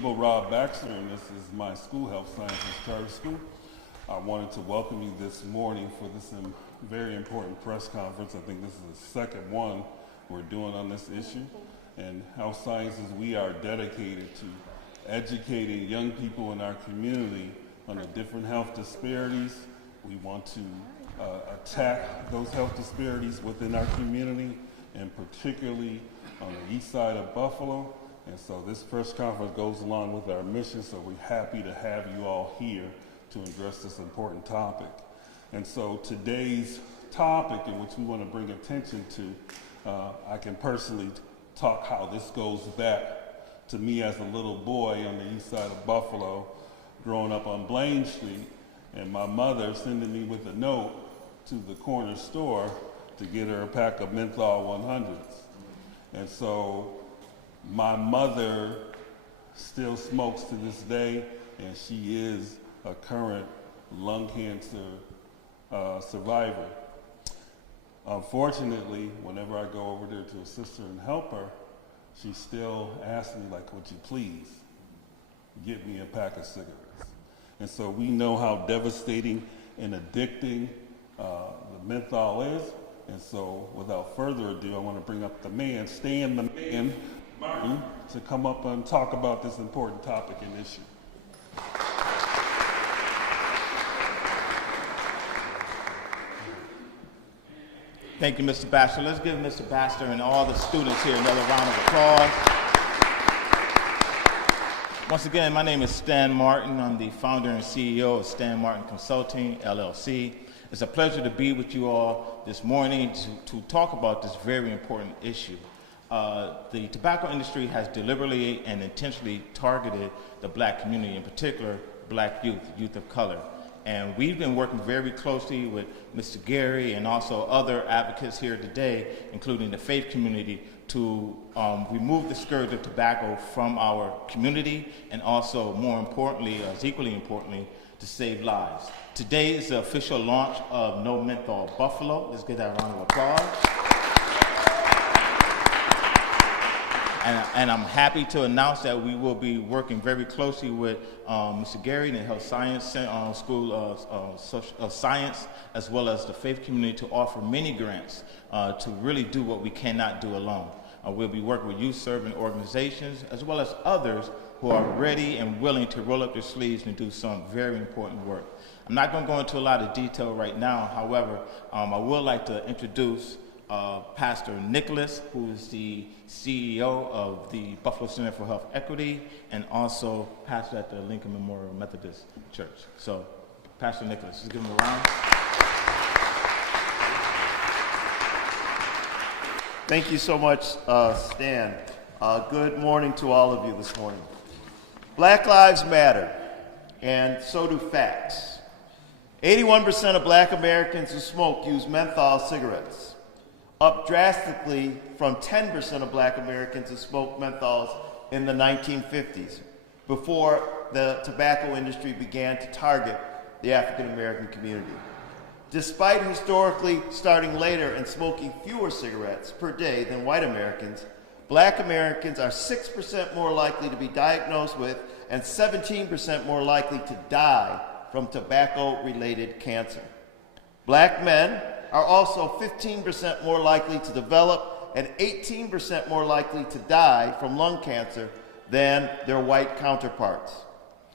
Rob Baxter, and this is my school, Health Sciences Charter School. I wanted to welcome you this morning for this very important press conference. I think this is the second one we're doing on this issue. And Health Sciences, we are dedicated to educating young people in our community on the different health disparities. We want to attack those health disparities within our community, and particularly on the east side of Buffalo. And so this press conference goes along with our mission, so we're happy to have you all here to address this important topic. And so today's topic, in which we want to bring attention to, I can personally talk how this goes back to me as a little boy on the east side of Buffalo, growing up on Blaine Street, and my mother sending me with a note to the corner store to get her a pack of Menthol 100s. And so my mother still smokes to this day, and she is a current lung cancer survivor. Unfortunately, whenever I go over there to assist her and help her, she still asks me, like, would you please get me a pack of cigarettes? And so we know how devastating and addicting the menthol is. And so without further ado, I want to bring up the man, Stan the Man Martin, to come up and talk about this important topic and issue. Thank you, Mr. Baxter. Let's give Mr. Baxter and all the students here another round of applause. Once again, my name is Stan Martin. I'm the founder and CEO of Stan Martin Consulting, LLC. It's a pleasure to be with you all this morning to talk about this very important issue. The tobacco industry has deliberately and intentionally targeted the black community, in particular black youth of color. And we've been working very closely with Mr. Gary and also other advocates here today, including the faith community, to remove the scourge of tobacco from our community, and also, more importantly, as equally importantly, to save lives. Today is the official launch of No Menthol Buffalo. Let's give that a round of applause. And I'm happy to announce that we will be working very closely with Mr. Gary and the Health Science School of Science, as well as the faith community, to offer many grants to really do what we cannot do alone. We'll be working with youth-serving organizations, as well as others who are ready and willing to roll up their sleeves and do some very important work. I'm not going to go into a lot of detail right now. However, I would like to introduce Pastor Nicholas, who is the CEO of the Buffalo Center for Health Equity, and also pastor at the Lincoln Memorial Methodist Church. So, Pastor Nicholas, just give him a round. Thank you so much, Stan. Good morning to all of you this morning. Black lives matter, and so do facts. 81% of black Americans who smoke use menthol cigarettes, up drastically from 10% of black Americans who smoked menthols in the 1950s, before the tobacco industry began to target the African American community. Despite historically starting later and smoking fewer cigarettes per day than white Americans, black Americans are 6% more likely to be diagnosed with and 17% more likely to die from tobacco-related cancer. Black men are also 15% more likely to develop and 18% more likely to die from lung cancer than their white counterparts.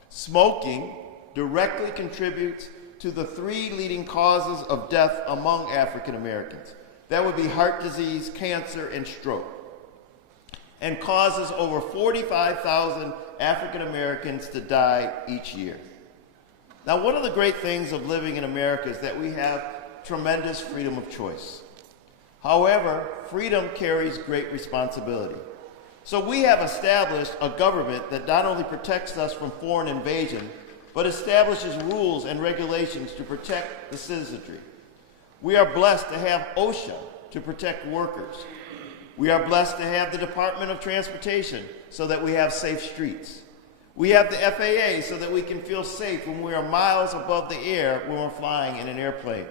Smoking directly contributes to the 3 leading causes of death among African Americans. That would be heart disease, cancer, and stroke, and causes over 45,000 African Americans to die each year. Now, one of the great things of living in America is that we have tremendous freedom of choice. However, freedom carries great responsibility. So we have established a government that not only protects us from foreign invasion, but establishes rules and regulations to protect the citizenry. We are blessed to have OSHA to protect workers. We are blessed to have the Department of Transportation so that we have safe streets. We have the FAA so that we can feel safe when we are miles above the air when we're flying in an airplane.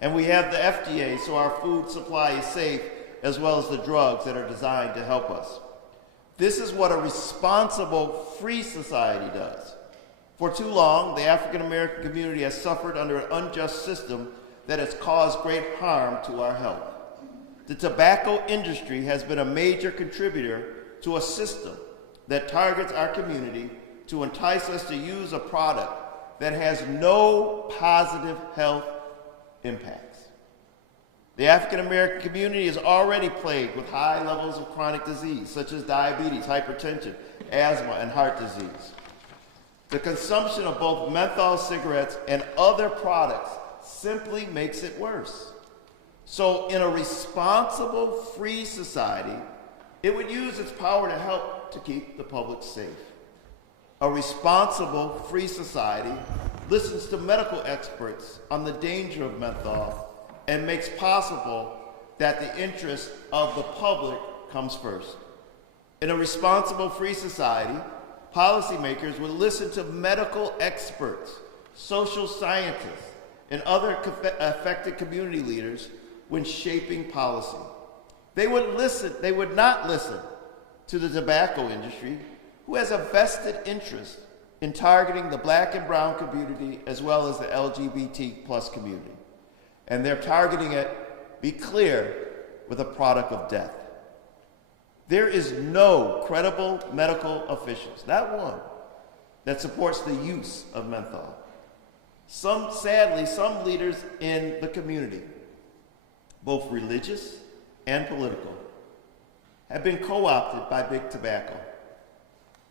And we have the FDA so our food supply is safe, as well as the drugs that are designed to help us. This is what a responsible, free society does. For too long, the African American community has suffered under an unjust system that has caused great harm to our health. The tobacco industry has been a major contributor to a system that targets our community to entice us to use a product that has no positive health impacts. The African American community is already plagued with high levels of chronic disease, such as diabetes, hypertension, asthma, and heart disease. The consumption of both menthol cigarettes and other products simply makes it worse. So in a responsible, free society, it would use its power to help to keep the public safe. A responsible, free society listens to medical experts on the danger of menthol and makes possible that the interest of the public comes first. In a responsible, free society, policymakers would listen to medical experts, social scientists, and other affected community leaders when shaping policy. They would not listen to the tobacco industry, who has a vested interest in targeting the black and brown community as well as the LGBT plus community. And they're targeting it, be clear, with a product of death. There is no credible medical officials, not one, that supports the use of menthol. Sadly, some leaders in the community, both religious and political, have been co-opted by big tobacco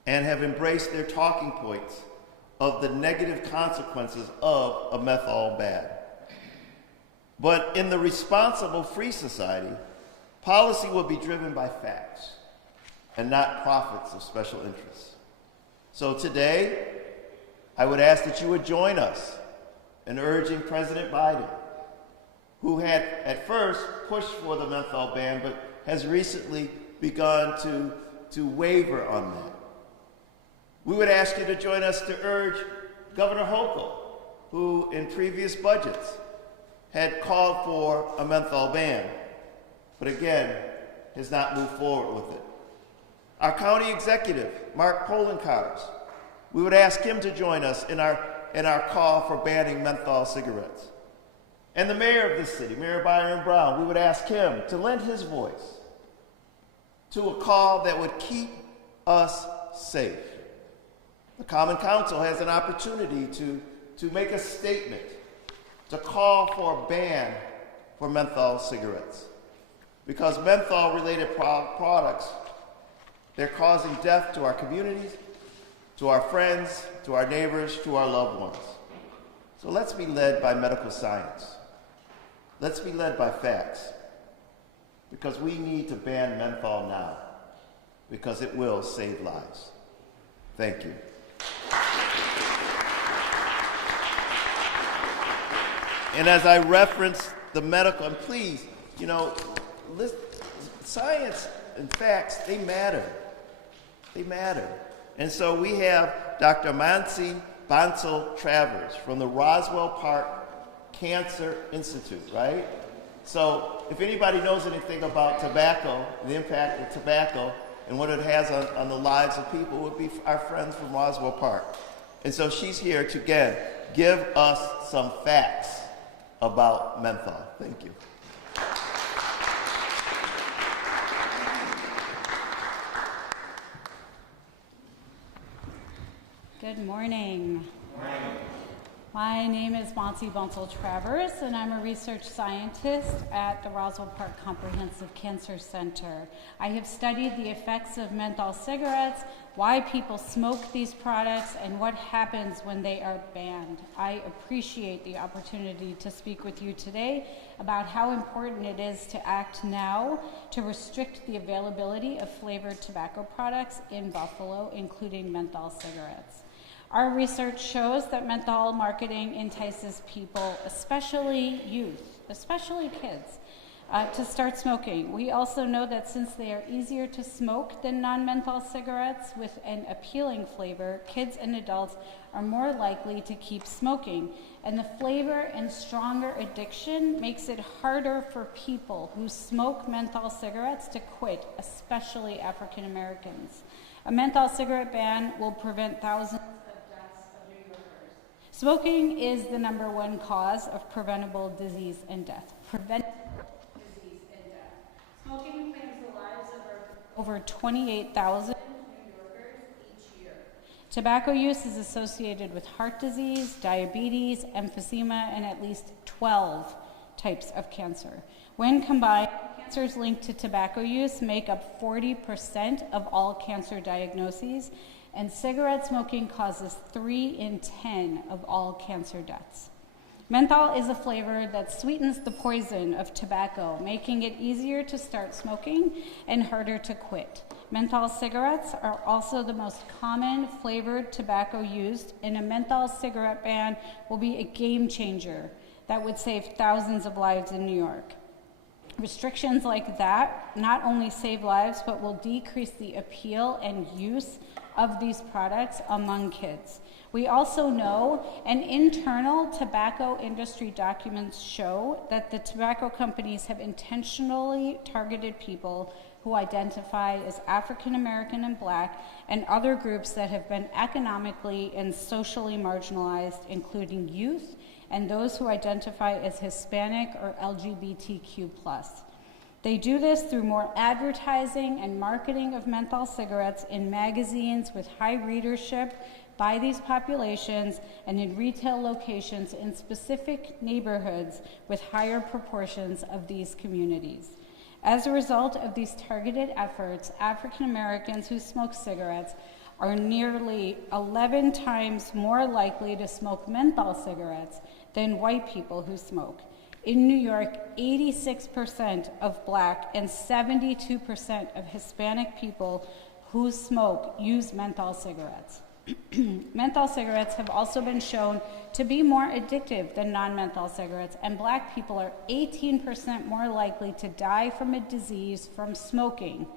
and have embraced their talking points of the negative consequences of a menthol ban. But in the responsible free society, policy will be driven by facts and not profits of special interests. So today, I would ask that you would join us in urging President Biden, who had at first pushed for the menthol ban, but has recently begun to waver on that. We would ask you to join us to urge Governor Hochul, who in previous budgets had called for a menthol ban, but again, has not moved forward with it. Our county executive, Mark Polenkars, we would ask him to join us in our call for banning menthol cigarettes. And the mayor of this city, Mayor Byron Brown, we would ask him to lend his voice to a call that would keep us safe. The Common Council has an opportunity to make a statement, to call for a ban for menthol cigarettes. Because menthol-related products, they're causing death to our communities, to our friends, to our neighbors, to our loved ones. So let's be led by medical science. Let's be led by facts. Because we need to ban menthol now, because it will save lives. Thank you. And as I reference the medical, and please, science and facts, they matter. They matter. And so we have Dr. Mansi Bansal-Travers from the Roswell Park Cancer Institute, right? So if anybody knows anything about tobacco, the impact of tobacco, and what it has on the lives of people, would be our friends from Roswell Park. And so she's here to, again, give us some facts about menthol. Thank you. Good morning. My name is Mansi Bansal-Travers, and I'm a research scientist at the Roswell Park Comprehensive Cancer Center. I have studied the effects of menthol cigarettes, why people smoke these products, and what happens when they are banned. I appreciate the opportunity to speak with you today about how important it is to act now to restrict the availability of flavored tobacco products in Buffalo, including menthol cigarettes. Our research shows that menthol marketing entices people, especially youth, especially kids, to start smoking. We also know that since they are easier to smoke than non-menthol cigarettes with an appealing flavor, kids and adults are more likely to keep smoking. And the flavor and stronger addiction makes it harder for people who smoke menthol cigarettes to quit, especially African Americans. A menthol cigarette ban will prevent thousands of deaths of New Yorkers. Smoking is the #1 cause of preventable disease and death. Smoking claims the lives of over 28,000 New Yorkers each year. Tobacco use is associated with heart disease, diabetes, emphysema, and at least 12 types of cancer. When combined, cancers linked to tobacco use make up 40% of all cancer diagnoses, and cigarette smoking causes 3 in 10 of all cancer deaths. Menthol is a flavor that sweetens the poison of tobacco, making it easier to start smoking and harder to quit. Menthol cigarettes are also the most common flavored tobacco used, and a menthol cigarette ban will be a game changer that would save thousands of lives in New York. Restrictions like that not only save lives, but will decrease the appeal and use of these products among kids. We also know, and internal tobacco industry documents show, that the tobacco companies have intentionally targeted people who identify as African American and Black, and other groups that have been economically and socially marginalized, including youth and those who identify as Hispanic or LGBTQ+. They do this through more advertising and marketing of menthol cigarettes in magazines with high readership by these populations and in retail locations in specific neighborhoods with higher proportions of these communities. As a result of these targeted efforts, African Americans who smoke cigarettes are nearly 11 times more likely to smoke menthol cigarettes than white people who smoke. In New York, 86% of Black and 72% of Hispanic people who smoke use menthol cigarettes. Menthol cigarettes have also been shown to be more addictive than non-menthol cigarettes, and Black people are 18% more likely to die from a disease from smoking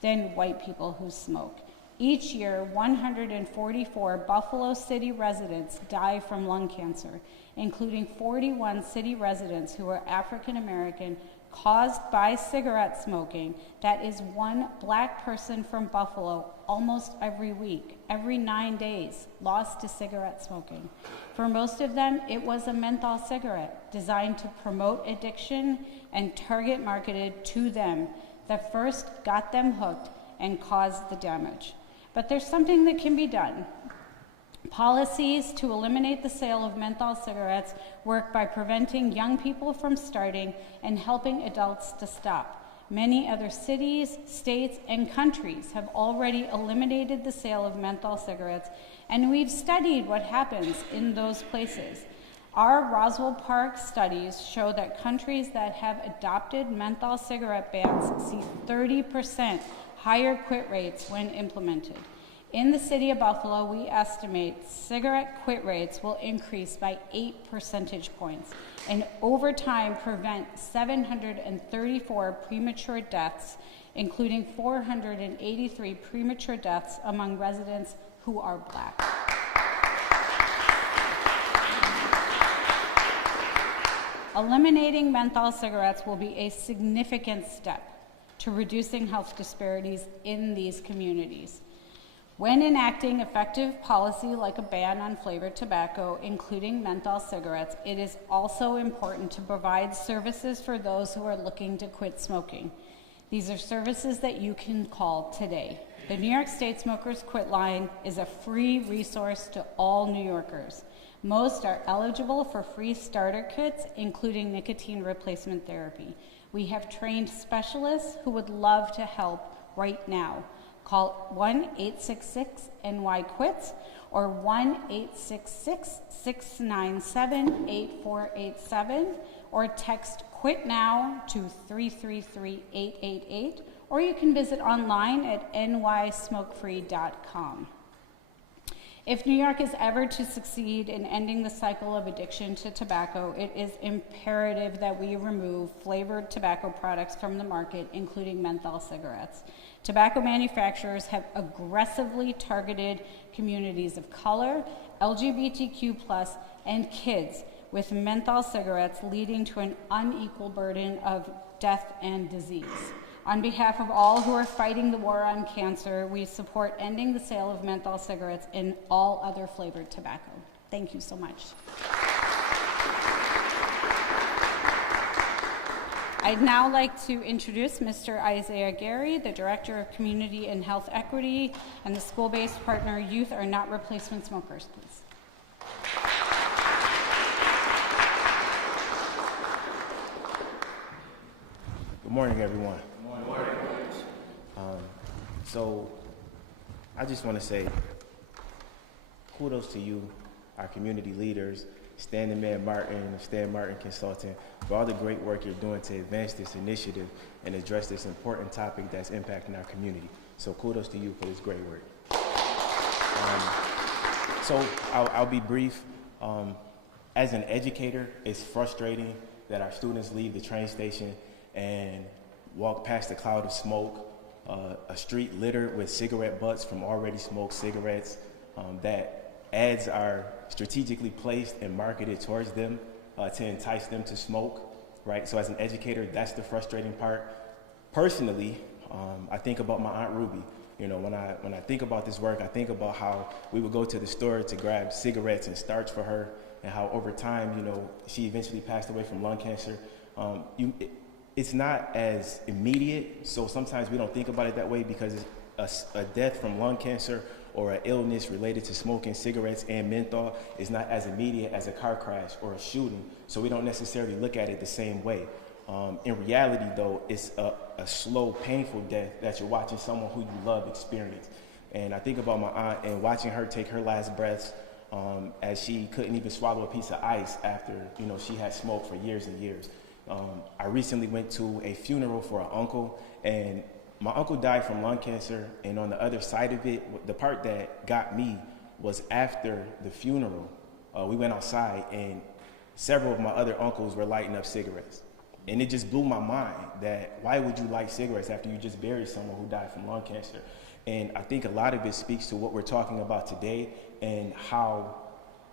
than white people who smoke. Each year, 144 Buffalo City residents die from lung cancer, including 41 city residents who are African American, caused by cigarette smoking. That is one Black person from Buffalo almost every week, every 9 days, lost to cigarette smoking. For most of them, it was a menthol cigarette designed to promote addiction and target marketed to them that first got them hooked and caused the damage. But there's something that can be done. Policies to eliminate the sale of menthol cigarettes work by preventing young people from starting and helping adults to stop. Many other cities, states, and countries have already eliminated the sale of menthol cigarettes, and we've studied what happens in those places. Our Roswell Park studies show that countries that have adopted menthol cigarette bans see 30% higher quit rates when implemented. In the city of Buffalo, we estimate cigarette quit rates will increase by 8 percentage points and over time prevent 734 premature deaths, including 483 premature deaths among residents who are Black. Eliminating menthol cigarettes will be a significant step to reducing health disparities in these communities. When enacting effective policy like a ban on flavored tobacco, including menthol cigarettes, it is also important to provide services for those who are looking to quit smoking. These are services that you can call today. The New York State Smokers Quit Line is a free resource to all New Yorkers. Most are eligible for free starter kits, including nicotine replacement therapy. We have trained specialists who would love to help right now. Call 1-866-NY-QUITS or 1-866-697-8487 or text QUIT NOW to 333-888, or you can visit online at nysmokefree.com. If New York is ever to succeed in ending the cycle of addiction to tobacco, it is imperative that we remove flavored tobacco products from the market, including menthol cigarettes. Tobacco manufacturers have aggressively targeted communities of color, LGBTQ+, and kids with menthol cigarettes, leading to an unequal burden of death and disease. On behalf of all who are fighting the war on cancer, we support ending the sale of menthol cigarettes and all other flavored tobacco. Thank you so much. I'd now like to introduce Mr. Isaiah Gary, the Director of Community and Health Equity, and the school-based partner Youth Are Not Replacement Smokers, please. Good morning, everyone. Good morning. So I just want to say kudos to you, our community leaders, Stan and Mayor Martin of Stan Martin Consulting, for all the great work you're doing to advance this initiative and address this important topic that's impacting our community. So kudos to you for this great work. So I'll be brief. As an educator, it's frustrating that our students leave the train station and walk past a cloud of smoke, a street littered with cigarette butts from already smoked cigarettes, that ads are strategically placed and marketed towards them to entice them to smoke, right? So as an educator, that's the frustrating part. Personally, I think about my Aunt Ruby. You know, when I think about this work, I think about how we would go to the store to grab cigarettes and starch for her, and how over time, you know, she eventually passed away from lung cancer. It's not as immediate, so sometimes we don't think about it that way, because a death from lung cancer or an illness related to smoking cigarettes and menthol is not as immediate as a car crash or a shooting, so we don't necessarily look at it the same way. In reality, though, it's a slow, painful death that you're watching someone who you love experience. And I think about my aunt and watching her take her last breaths as she couldn't even swallow a piece of ice after, you know, she had smoked for years and years. I recently went to a funeral for an uncle, and my uncle died from lung cancer, and on the other side of it, the part that got me was after the funeral, we went outside and several of my other uncles were lighting up cigarettes. And it just blew my mind that why would you light cigarettes after you just buried someone who died from lung cancer? And I think a lot of it speaks to what we're talking about today and how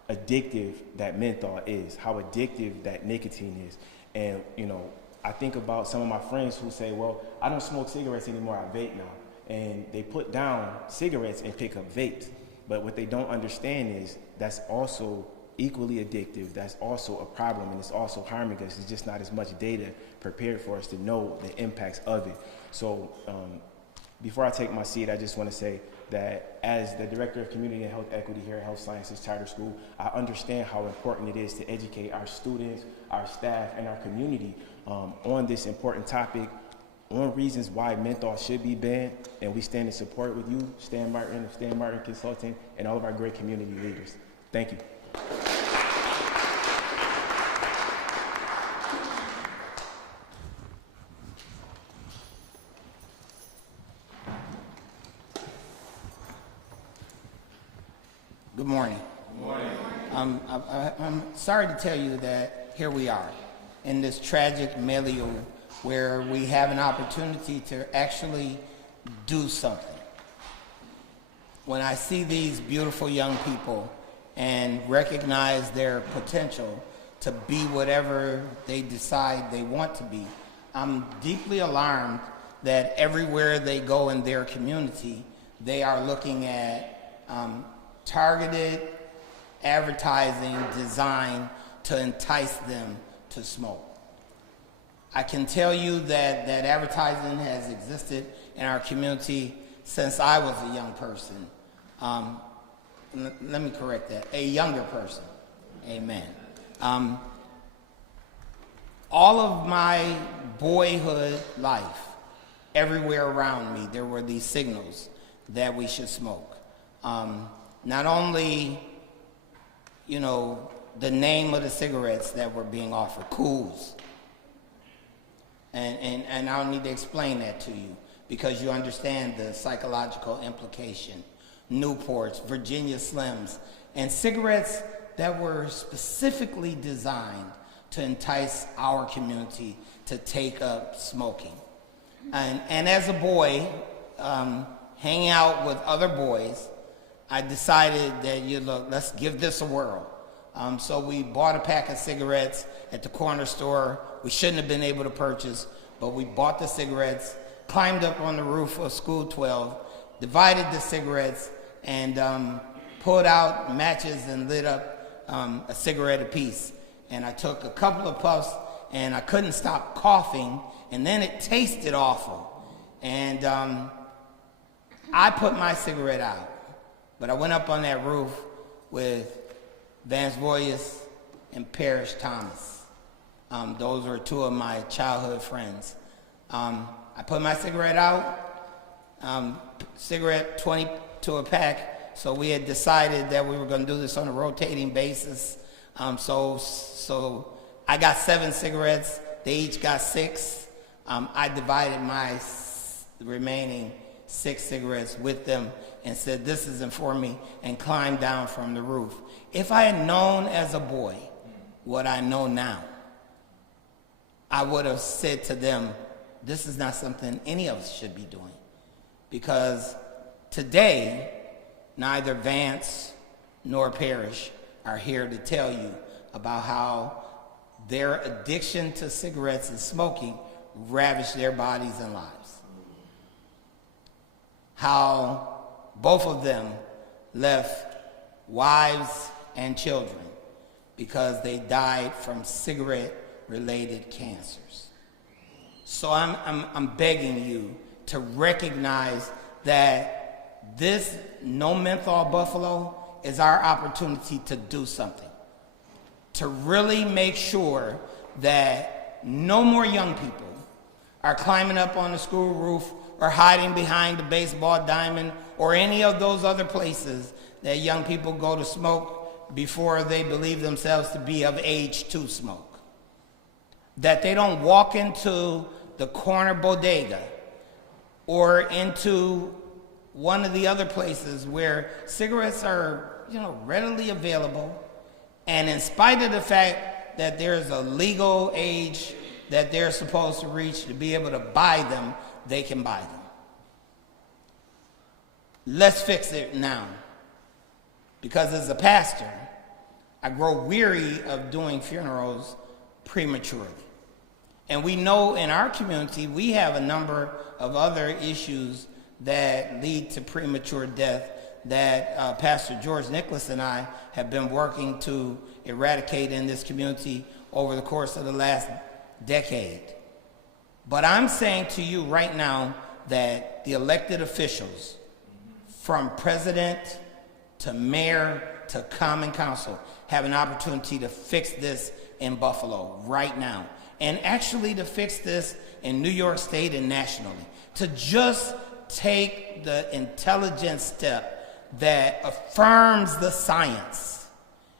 addictive that menthol is, how addictive that nicotine is. And, you know, I think about some of my friends who say, well, I don't smoke cigarettes anymore, I vape now. And they put down cigarettes and pick up vapes. But what they don't understand is that's also equally addictive, that's also a problem, and it's also harming us. It's just not as much data prepared for us to know the impacts of it. So before I take my seat, I just want to say that as the Director of Community and Health Equity here at Health Sciences Charter School, I understand how important it is to educate our students, our staff, and our community on this important topic, on reasons why menthol should be banned, and we stand in support with you, Stan Martin of Stan Martin Consulting, and all of our great community leaders. Thank you. Good morning. Good morning. I'm sorry to tell you that here we are in this tragic milieu where we have an opportunity to actually do something. When I see these beautiful young people and recognize their potential to be whatever they decide they want to be, I'm deeply alarmed that everywhere they go in their community, they are looking at targeted advertising designed to entice them to smoke. I can tell you that advertising has existed in our community since I was a young person. Let me correct that, a younger person. Amen. All of my boyhood life, everywhere around me, there were these signals that we should smoke. Not only, you know, the name of the cigarettes that were being offered, Cools. And I don't need to explain that to you because you understand the psychological implication. Newports, Virginia Slims, and cigarettes that were specifically designed to entice our community to take up smoking. And as a boy, hanging out with other boys, I decided that, let's give this a whirl. So we bought a pack of cigarettes at the corner store. We shouldn't have been able to purchase, but we bought the cigarettes, climbed up on the roof of School 12, divided the cigarettes, and pulled out matches and lit up a cigarette apiece. And I took a couple of puffs, and I couldn't stop coughing, and then it tasted awful. And I put my cigarette out, but I went up on that roof with Vance Voyas and Parrish Thomas. Those were two of my childhood friends. I put my cigarette out, cigarette 20 to a pack, so we had decided that we were going to do this on a rotating basis. So I got 7 cigarettes, they each got 6. I divided my remaining 6 cigarettes with them and said, this isn't for me, and climbed down from the roof. If I had known as a boy what I know now, I would have said to them, this is not something any of us should be doing. Because today, neither Vance nor Parrish are here to tell you about how their addiction to cigarettes and smoking ravaged their bodies and lives. How both of them left wives and children because they died from cigarette-related cancers. So I'm begging you to recognize that this No Menthol Buffalo is our opportunity to do something, to really make sure that no more young people are climbing up on the school roof or hiding behind the baseball diamond or any of those other places that young people go to smoke before they believe themselves to be of age to smoke. That they don't walk into the corner bodega or into one of the other places where cigarettes are, readily available, and in spite of the fact that there's a legal age that they're supposed to reach to be able to buy them, they can buy them. Let's fix it now. Because as a pastor, I grow weary of doing funerals prematurely. And we know in our community, we have a number of other issues that lead to premature death that Pastor George Nicholas and I have been working to eradicate in this community over the course of the last decade. But I'm saying to you right now that the elected officials, from president to mayor to common council, have an opportunity to fix this in Buffalo right now. And actually to fix this in New York State and nationally. To just take the intelligent step that affirms the science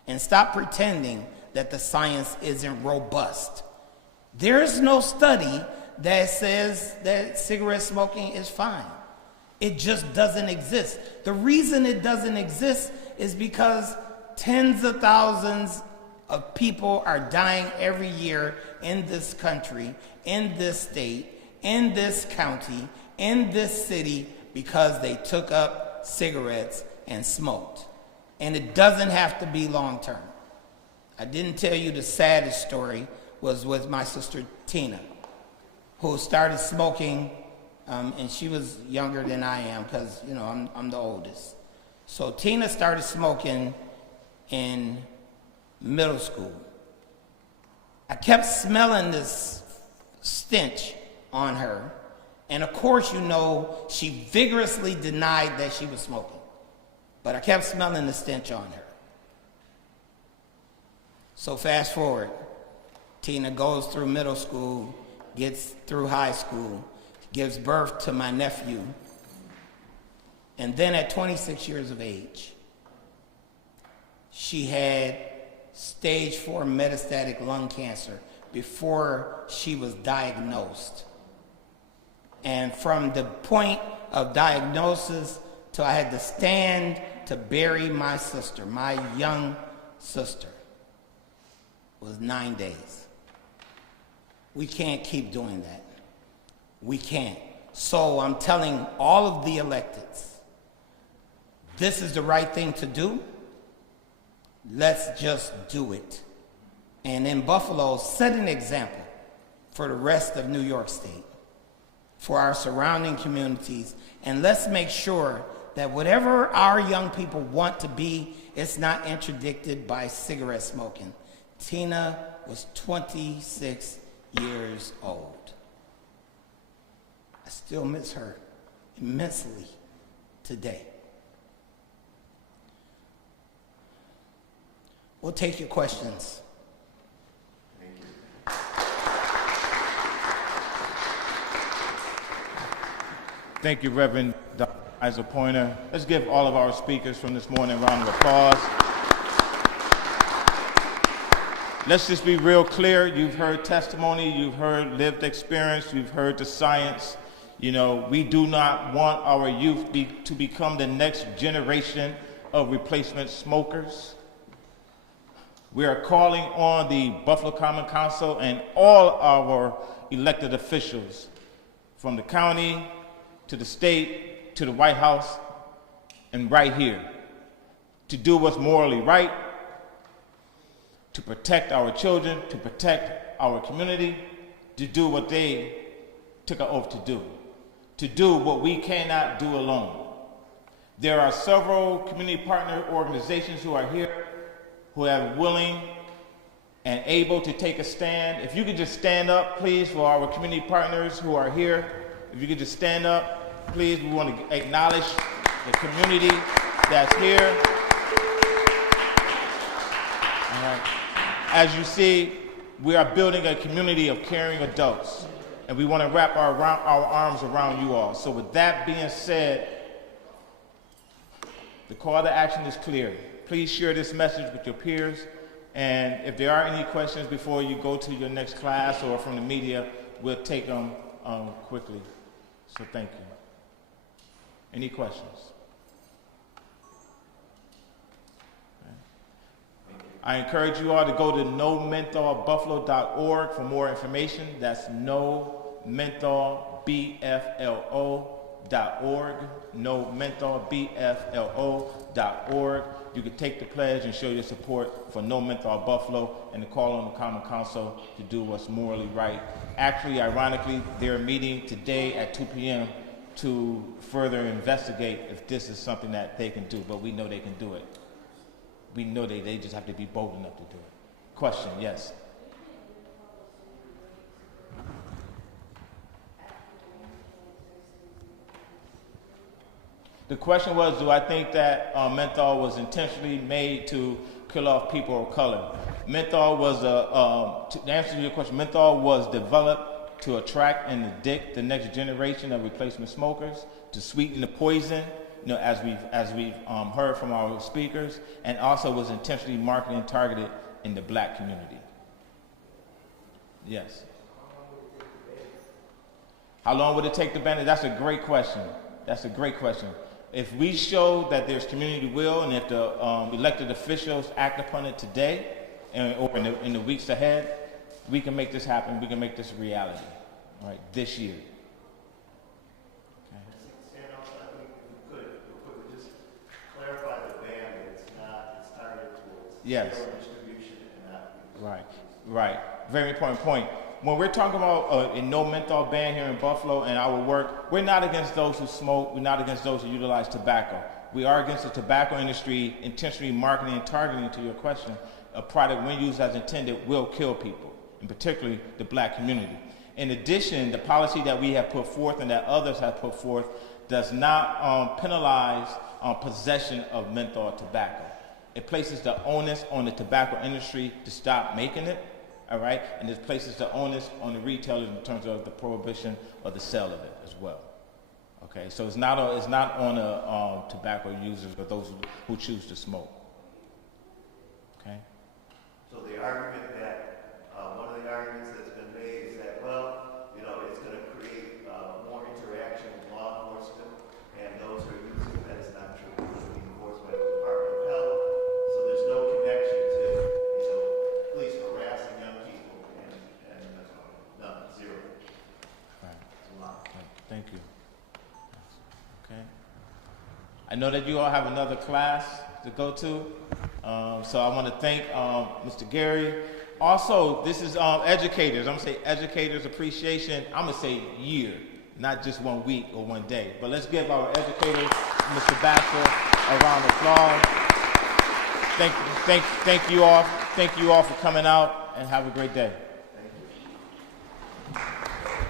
and stop pretending that the science isn't robust. There is no study that says that cigarette smoking is fine. It just doesn't exist. The reason it doesn't exist is because tens of thousands of people are dying every year in this country, in this state, in this county, in this city because they took up cigarettes and smoked. And it doesn't have to be long term. I didn't tell you the saddest story was with my sister Tina, who started smoking, and she was younger than I am because, I'm the oldest. So Tina started smoking in middle school. I kept smelling this stench on her, and of course, she vigorously denied that she was smoking, but I kept smelling the stench on her. So fast forward, Tina goes through middle school, gets through high school, gives birth to my nephew, and then at 26 years of age, she had stage 4 metastatic lung cancer before she was diagnosed. And from the point of diagnosis till I had to stand to bury my sister, my young sister. It was 9 days. We can't keep doing that. We can't. So I'm telling all of the electeds, this is the right thing to do. Let's just do it. And in Buffalo, set an example for the rest of New York State, for our surrounding communities, and let's make sure that whatever our young people want to be, it's not interdicted by cigarette smoking. Tina was 26 years old. I still miss her immensely today. We'll take your questions. Thank you, Reverend Dr. Isa Pointer. Let's give all of our speakers from this morning a round of applause. Let's just be real clear. You've heard testimony, you've heard lived experience, you've heard the science. You know, we do not want our youth to become the next generation of replacement smokers. We are calling on the Buffalo Common Council and all our elected officials, from the county to the state to the White House and right here, to do what's morally right, to protect our children, to protect our community, to do what they took an oath to do what we cannot do alone. There are several community partner organizations who are here who are willing and able to take a stand. If you could just stand up, please, for our community partners who are here. If you could just stand up, please. We want to acknowledge the community that's here. All right. As you see, we are building a community of caring adults, and we want to wrap our arms around you all. So with that being said, the call to action is clear. Please share this message with your peers, and if there are any questions before you go to your next class or from the media, we'll take them quickly. So thank you. Any questions? I encourage you all to go to nomentholbuffalo.org for more information. That's nomentholbuffalo.org. nomentholbuffalo.org. You can take the pledge and show your support for No Menthol Buffalo and to call on the Common Council to do what's morally right. Actually, ironically, they're meeting today at 2 p.m. to further investigate if this is something that they can do, but we know they can do it. We know they just have to be bold enough to do it. Question, yes. The question was, do I think that menthol was intentionally made to kill off people of color? Menthol was, to answer your question, menthol was developed to attract and addict the next generation of replacement smokers, to sweeten the poison, you know, as we've heard from our speakers, and also was intentionally marketed and targeted in the black community. Yes. How long would it take to ban it? That's a great question. That's a great question. If we show that there's community will, and if the elected officials act upon it today, or in the weeks ahead, we can make this happen. We can make this a reality, all right, this year. Yes. Distribution and not right. Very important point. When we're talking about a no menthol ban here in Buffalo and our work, we're not against those who smoke. We're not against those who utilize tobacco. We are against the tobacco industry intentionally marketing and targeting, to your question, a product when used as intended will kill people, and particularly the black community. In addition, the policy that we have put forth and that others have put forth does not penalize possession of menthol tobacco. It places the onus on the tobacco industry to stop making it, all right? And it places the onus on the retailers in terms of the prohibition of the sale of it as well. Okay, so it's not on the tobacco users or those who choose to smoke. Okay? So the argument that, one of the arguments that's been made is that, well, you know, it's going to create more interaction with law enforcement and those who are using it as I know that you all have another class to go to, so I want to thank Mr. Gary. Also, this is educators. I'm going to say educators appreciation. I'm going to say year, not just 1 week or 1 day. But let's give our educators, Mr. Baxter, a round of applause. Thank you all. Thank you all for coming out, and have a great day.